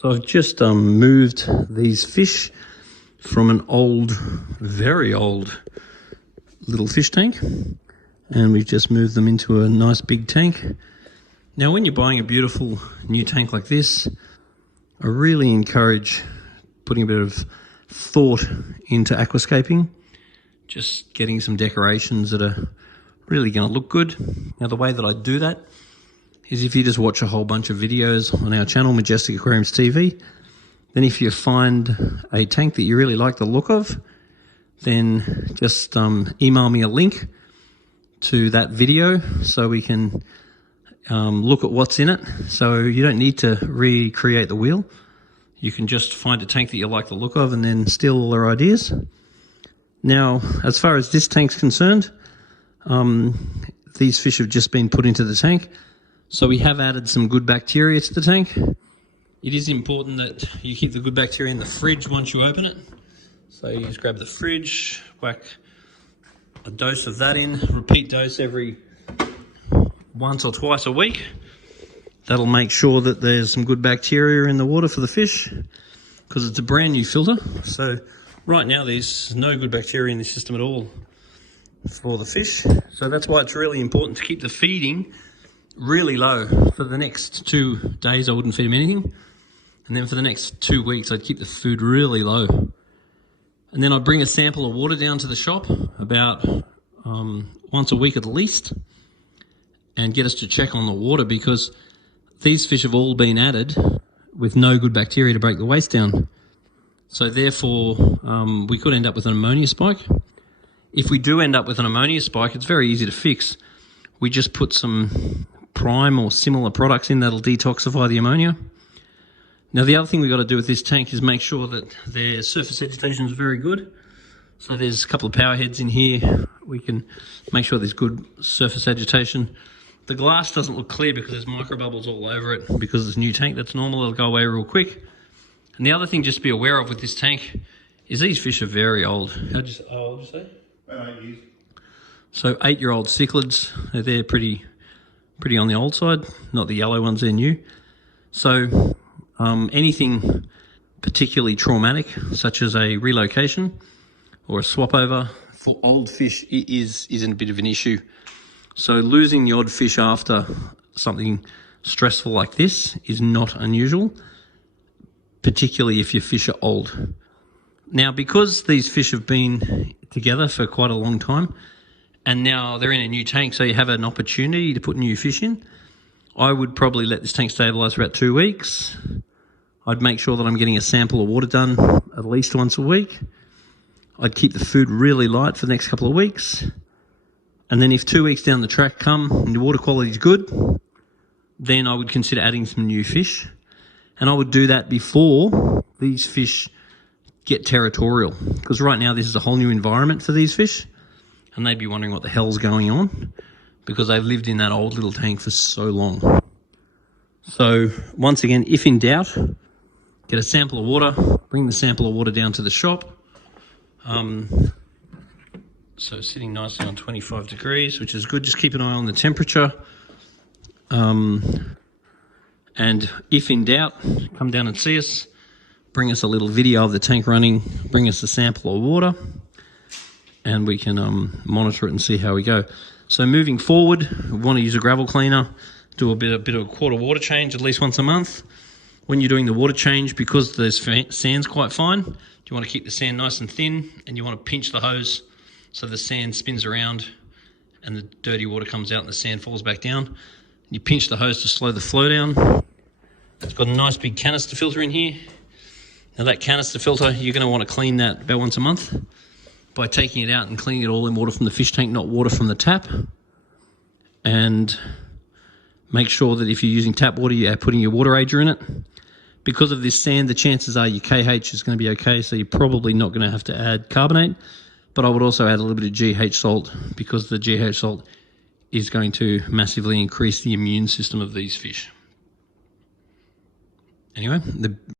So I've just moved these fish from an old, very old little fish tank, and we've just moved them into a nice big tank. Now when you're buying a beautiful new tank like this, I really encourage putting a bit of thought into aquascaping, just getting some decorations that are really going to look good. Now the way that I do that is if you just watch a whole bunch of videos on our channel, Majestic Aquariums TV, then if you find a tank that you really like the look of, then just email me a link to that video so we can look at what's in it. So you don't need to recreate the wheel. You can just find a tank that you like the look of and then steal all their ideas. Now, as far as this tank's concerned, these fish have just been put into the tank. So we have added some good bacteria to the tank. It is important that you keep the good bacteria in the fridge once you open it. So you just grab the fridge, whack a dose of that in, repeat dose every once or twice a week. That'll make sure that there's some good bacteria in the water for the fish, because it's a brand new filter. So right now there's no good bacteria in the system at all for the fish. So that's why it's really important to keep the feeding really low. For the next 2 days I wouldn't feed them anything, and then for the next 2 weeks I'd keep the food really low. And then I'd bring a sample of water down to the shop about once a week at least, and get us to check on the water, because these fish have all been added with no good bacteria to break the waste down. So therefore we could end up with an ammonia spike. If we do end up with an ammonia spike, it's very easy to fix. We just put some Prime or similar products in that'll detoxify the ammonia. Now the other thing we've got to do with this tank is make sure that their surface agitation is very good. So there's a couple of power heads in here. We can make sure there's good surface agitation. The glass doesn't look clear because there's micro bubbles all over it, because it's a new tank. That's normal, it'll go away real quick. And the other thing just to be aware of with this tank is these fish are very old. How old did you say? About 8 years. So 8-year-old cichlids, they're pretty on the old side, not the yellow ones, they're new. So anything particularly traumatic, such as a relocation or a swap over, for old fish isn't a bit of an issue. So losing the odd fish after something stressful like this is not unusual, particularly if your fish are old. Now, because these fish have been together for quite a long time, and now they're in a new tank, so you have an opportunity to put new fish in, I would probably let this tank stabilise for about 2 weeks. I'd make sure that I'm getting a sample of water done at least once a week. I'd keep the food really light for the next couple of weeks. And then if 2 weeks down the track come and the water quality is good, then I would consider adding some new fish. And I would do that before these fish get territorial, because right now this is a whole new environment for these fish. And they'd be wondering what the hell's going on, because they've lived in that old little tank for so long. So once again, if in doubt, get a sample of water, bring the sample of water down to the shop. So sitting nicely on 25 degrees, which is good. Just keep an eye on the temperature. And if in doubt, come down and see us. Bring us a little video of the tank running. Bring us a sample of water, and we can monitor it and see how we go. So moving forward, we want to use a gravel cleaner, do a bit of a quarter water change at least once a month. When you're doing the water change, because the sand's quite fine, you want to keep the sand nice and thin, and you want to pinch the hose so the sand spins around and the dirty water comes out and the sand falls back down. You pinch the hose to slow the flow down. It's got a nice big canister filter in here. Now that canister filter, you're going to want to clean that about once a month by taking it out and cleaning it all in water from the fish tank, not water from the tap. And make sure that if you're using tap water, you're putting your water ager in it. Because of this sand, the chances are your KH is going to be okay, so you're probably not going to have to add carbonate. But I would also add a little bit of GH salt, because the GH salt is going to massively increase the immune system of these fish. Anyway,